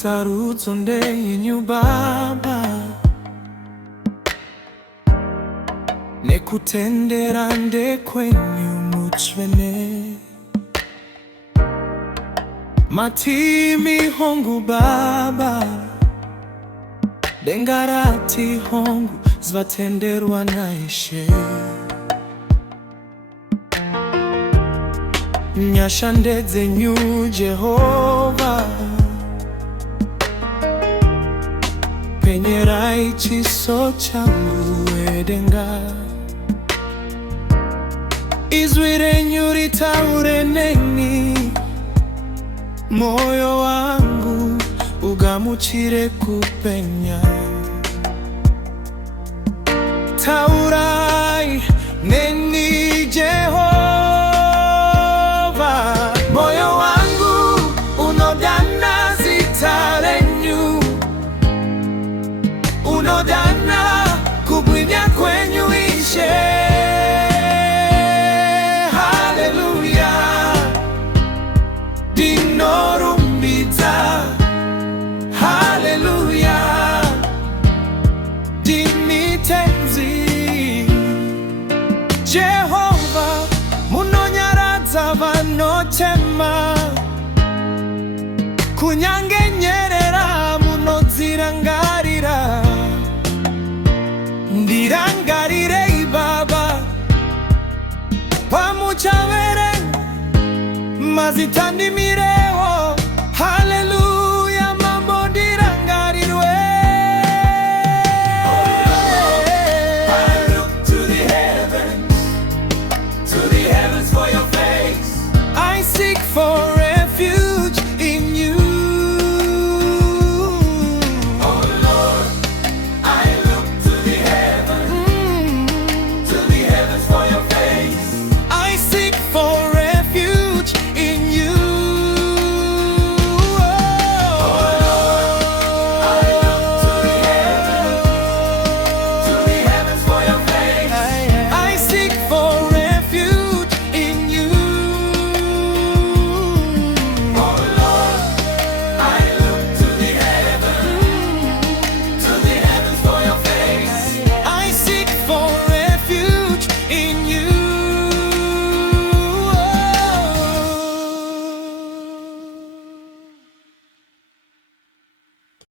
sarutso ndenyu Baba, nekutendera ndekwenyu mutsvene. Matimi hongu Baba, dengarati hongu zvatenderwa naIshe. Nyasha ndedzenyu Jehova, penyerai chiso changu edenga. Izwi renyu ritaure neni, moyo wangu ugamuchire kupenya. Taurai neni Jehova, moyo wangu unodana zita renyu, unodana kubwinya kwenyu Ishe. Haleluya, dinorumbidza. Haleluya, Ndimi Tenzi. Jehova, munonyaradza vanotema, kunyangenyerera munodzirangarira. Ndirangarirei Baba, pamuchaverenga mazita ndimi